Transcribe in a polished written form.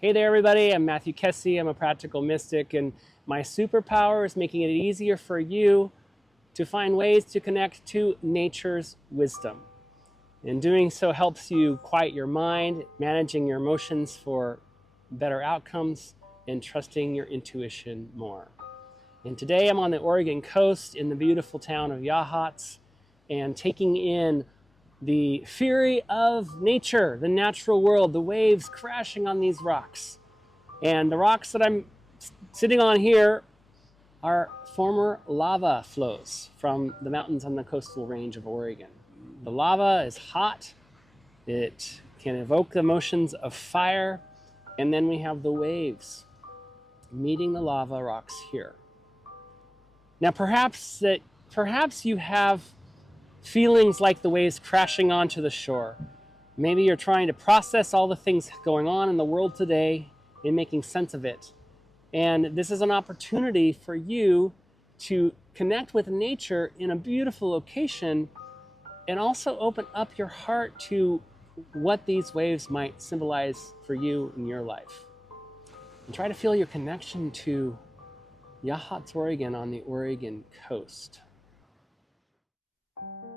Hey there everybody, I'm Matthew Kessie, I'm a practical mystic, and my superpower is making it easier for you to find ways to connect to nature's wisdom. And doing so helps you quiet your mind, managing your emotions for better outcomes, and trusting your intuition more. And today I'm on the Oregon coast in the beautiful town of Yachats and taking in the fury of nature, the natural world, the waves crashing on these rocks. And the rocks that I'm sitting on here are former lava flows from the mountains on the coastal range of Oregon. The lava is hot, it can evoke the emotions of fire, and then we have the waves meeting the lava rocks here. Now perhaps you have feelings like the waves crashing onto the shore. Maybe you're trying to process all the things going on in the world today and making sense of it. And this is an opportunity for you to connect with nature in a beautiful location and also open up your heart to what these waves might symbolize for you in your life. And try to feel your connection to Yachats, Oregon on the Oregon coast.